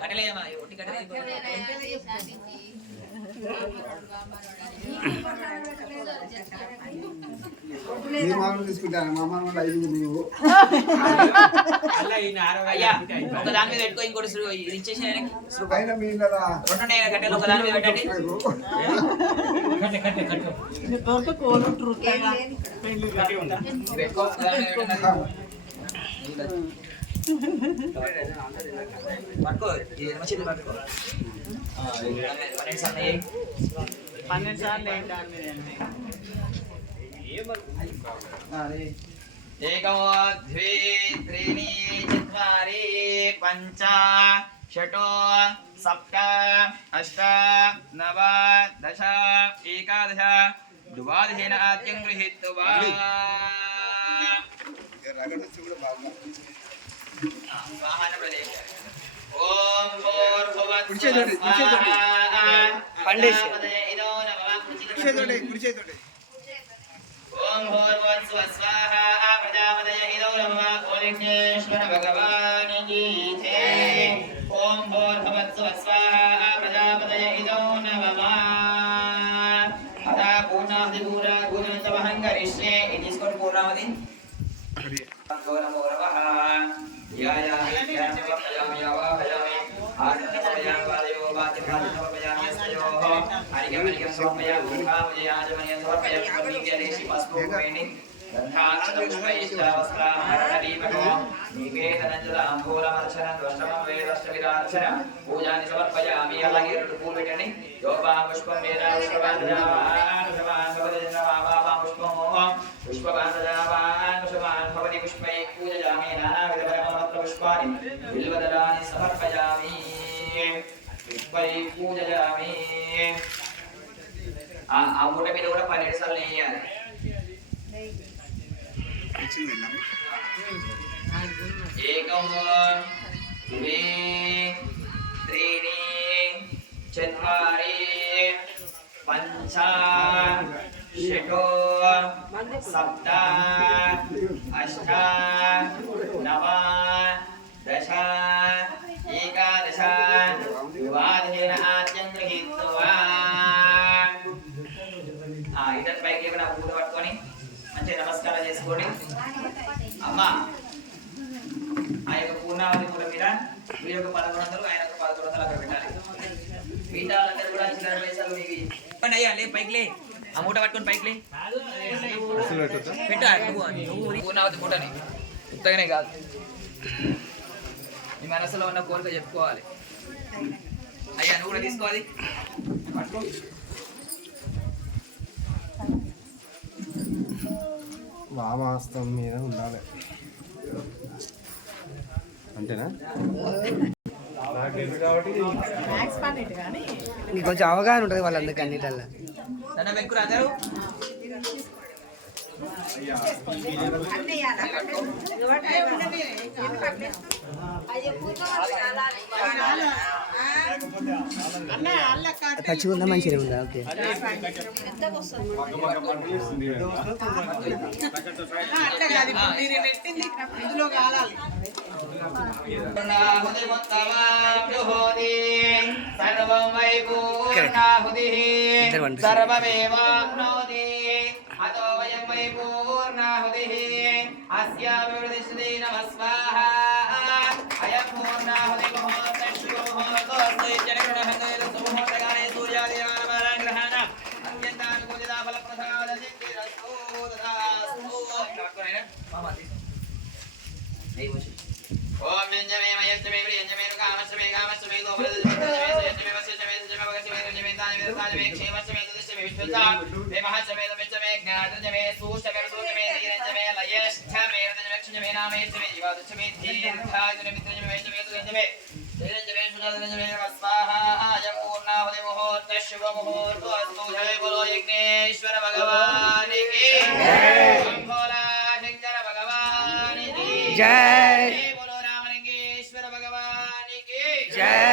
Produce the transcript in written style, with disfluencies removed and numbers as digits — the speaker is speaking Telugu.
కట్టలేమా ఒట్టి కట్టలే తీసుకుంటాను మా అమ్మ 5 నువ్వు ఒక దాని మీద పెట్టుకో ఇంకోటి ఇచ్చేసి కట్టెలు ఒక దాని మీద పెట్టండి పట్టుకో 12 సార్లు एकमो द्वे त्रीणि चत्वारि पञ्च षट् सप्त अष्ट नव दश एकादश द्वादशेन आद्यं गृहीत्वा ओम ओम भूर्भुवस्सुः स्वाहा प्रजापतये इदो नमः ओलिङ्गेश्वर भगवान् की जय ओम भूर्भुवस्सुः स्वाहा प्रजापतये इदो नमः अदा पूर्णावति पूरा गुणन्तमहं करिष्ये इति स्कोर पूर्णावति नमो नमः या या समर्पयामि आवाहयामि आसनसमयामि वादयो वाद्यकालं समर्पयामि स्तयोः हरिकमलिकं समर्पयामि भूखामये आजमनीयं समर्पयामि स्वर्णीकेशि पस्पोमेनि गन्धाक्षपुष्पैश्चावस्त्रामहरणदीपको निवेदनञ्जलाम्बूलमर्चनं द्वष्टमं वेदष्टविरार्चन पूजानि समर्पयामि అలాగే రెండు పూలు పెట్టండి యోపా పుష్పం వేద పుష్పవాన్ భవతి పుష్పమో పుష్పవాన్ భవతి పుష్పై పూజయామి నానావిధ పరిమళపత్ర పుష్పాని బిల్వదళాని సమర్పయామి పుష్పై పూజయామి ఆ మూట మీద కూడా 12 సార్లు వేయాలి एकम द्वे त्रीणि चत्वारि पञ्च षट् सप्त अष्ट नव दश एकादश द्वादशेन आद्यं गृहीत्वा इधर పైకి కూడా పూట పట్టుకొని మంచిగా నమస్కారం చేసుకోండి అమ్మా ఆ యొక్క పూర్ణావతి కూడా మీద మీరు ఒక 1100 ఆయన ఒక 1100 అక్కడ పెట్టాలి మిగతా వాళ్ళందరూ కూడా చిల్లర పైసలు మీకు ఇవ్వండి అయ్యా లే పైకి లే ఆ మూట పట్టుకొని పైకి లే పెట్టా నువ్వు పూర్ణావతి మూటని ఉత్తగానే కాదు నీ మనసులో ఉన్న కోరిక చెప్పుకోవాలి అయ్యా నువ్వు కూడా తీసుకోవాలి పట్టుకో వామాస్తం మీద ఉండాలి అంతేనా కొంచెం అవగాహన ఉంటుంది వాళ్ళందరికీ అన్నిటల్లా పచ్చి ఉందా మంచిగా ఉందా ఓకే సర్వమేవాప్నోతి అతో వయం వై పూర్ణాహుతిః అస్యాభివృద్ధిశ్రీ నమః స్వాహా అయం పూర్ణాహుతి మహోత్తేషు మహోత్తోస్తు జనగణహంగేన సుమహోత్తగానే సూర్యాదినామరాన్ గ్రహణ అత్యంతానుకూలితా ఫలప్రసాద సిద్ధిరస్తు తథాస్తు మామాది ఓం యంజమే మయచ్చమే ప్రియంజమే కామచ్చమే కామచ్చమే గోపరదచ్చమే సయచ్చమే వసచ్చమే సచ్చమే భగచ్చమే రుజమే తానే వేదానే క్షేమచ్చమే దృశ్యమే విశ్వజా మే మహచ్చమే దమిచ్చమే జ్ఞానజమే సూష్టమే సూష్టమే తీరంజమే లయేష్ఠమే రజమే నామేచ్చమే జీవాదచ్చమే దీర్ఘాయునే మిత్రజమే జమే సుజమే తీరంజమే సుజాదజమే స్వాహా ఆయ పూర్ణావతి ముహూర్త శుభ ముహూర్త అస్తు జయ బోలో యజ్ఞేశ్వర భగవాన్ కి జై భోలా శంకర భగవాన్ కి జై జై